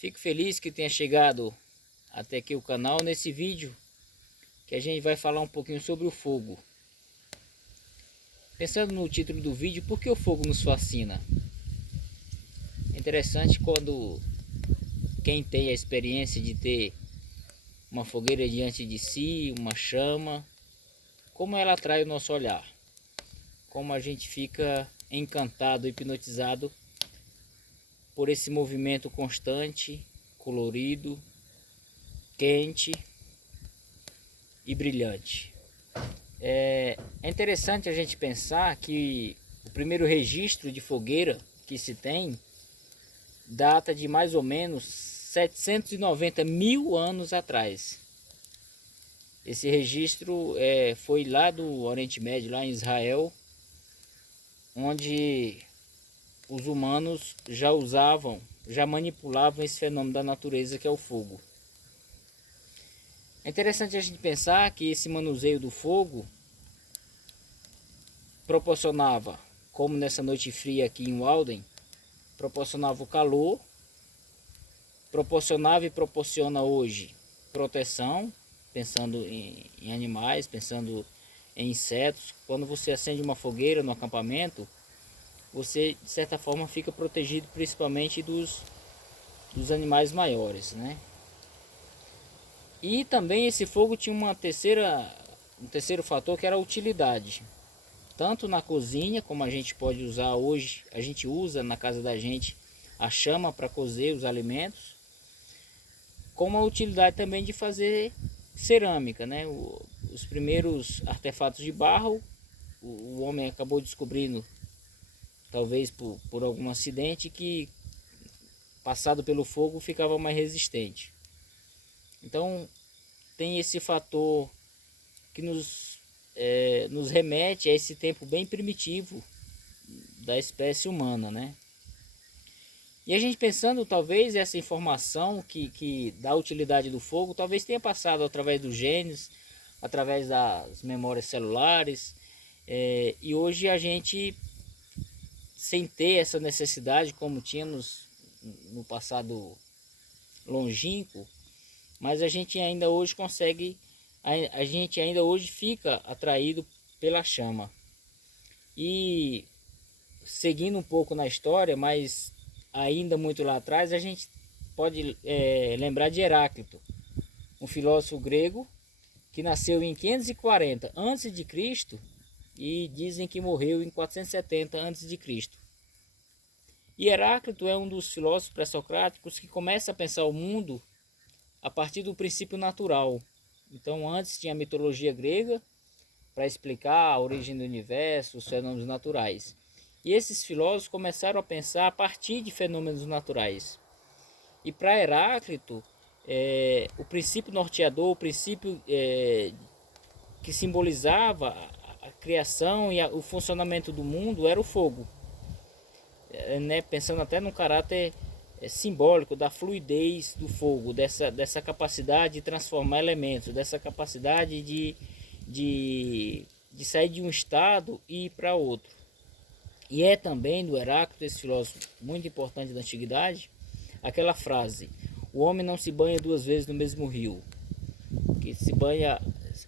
Fico feliz que tenha chegado até aqui o canal nesse vídeo que a gente vai falar um pouquinho sobre o fogo. Pensando no título do vídeo, por que o fogo nos fascina? É interessante quando quem tem a experiência de ter uma fogueira diante de si, uma chama, como ela atrai o nosso olhar, como a gente fica encantado, hipnotizado por esse movimento constante, colorido, quente e brilhante. É interessante a gente pensar que o primeiro registro de fogueira que se tem data de mais ou menos 790 mil anos atrás. Esse registro foi lá do Oriente Médio, lá em Israel, onde os humanos já usavam, já manipulavam esse fenômeno da natureza que é o fogo. É interessante a gente pensar que esse manuseio do fogo proporcionava, como nessa noite fria aqui em Walden, proporcionava o calor, proporcionava e proporciona hoje proteção, pensando em animais, pensando em insetos. Quando você acende uma fogueira no acampamento, você de certa forma fica protegido principalmente dos animais maiores, né? E também esse fogo tinha um terceiro fator, que era a utilidade. Tanto na cozinha, como a gente pode usar hoje, a gente usa na casa da gente a chama para cozer os alimentos, como a utilidade também de fazer cerâmica, né? Os primeiros artefatos de barro, o homem acabou descobrindo, talvez por algum acidente, que passado pelo fogo ficava mais resistente. Então tem esse fator que nos remete a esse tempo bem primitivo da espécie humana, né? E a gente pensando, talvez essa informação que dá utilidade do fogo, talvez tenha passado através dos genes, através das memórias celulares, e hoje a gente, sem ter essa necessidade como tínhamos no passado longínquo, mas a gente ainda hoje consegue, a gente ainda hoje fica atraído pela chama. E seguindo um pouco na história, mas ainda muito lá atrás, a gente pode lembrar de Heráclito, um filósofo grego que nasceu em 540 a.C. e dizem que morreu em 470 a.C. E Heráclito é um dos filósofos pré-socráticos que começa a pensar o mundo a partir do princípio natural. Então antes tinha a mitologia grega para explicar a origem do universo, os fenômenos naturais. E esses filósofos começaram a pensar a partir de fenômenos naturais. E para Heráclito, o princípio norteador, o princípio que simbolizava a criação e o funcionamento do mundo era o fogo. Né? Pensando até no caráter simbólico da fluidez do fogo, dessa capacidade de transformar elementos, dessa capacidade de sair de um estado e ir para outro. E é também do Heráclito, esse filósofo muito importante da antiguidade, aquela frase: o homem não se banha duas vezes no mesmo rio, que se banha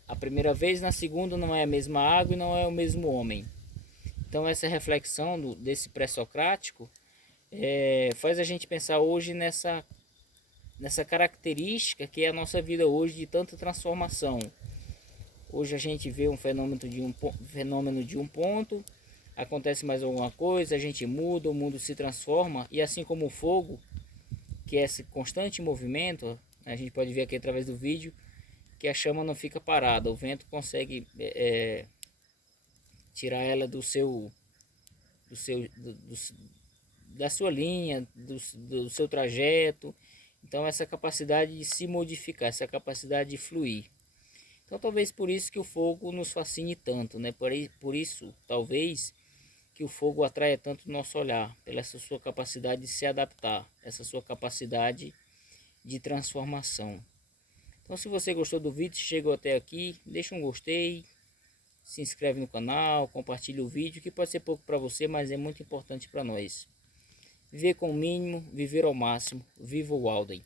a primeira vez, na segunda não é a mesma água e não é o mesmo homem. Então essa reflexão desse pré-socrático faz a gente pensar hoje nessa característica que é a nossa vida hoje de tanta transformação. Hoje a gente vê um fenômeno de um ponto, acontece mais alguma coisa, a gente muda, o mundo se transforma, e assim como o fogo, que é esse constante movimento, a gente pode ver aqui através do vídeo, que a chama não fica parada, o vento consegue tirar ela da sua linha, do seu trajeto. Então essa capacidade de se modificar, essa capacidade de fluir. Então talvez por isso que o fogo nos fascine tanto, né? Por isso, talvez, que o fogo atraia tanto o nosso olhar, pela essa sua capacidade de se adaptar, essa sua capacidade de transformação. Então se você gostou do vídeo, chegou até aqui, deixa um gostei, se inscreve no canal, compartilha o vídeo, que pode ser pouco para você, mas é muito importante para nós. Viver com o mínimo, viver ao máximo. Viva o Walden!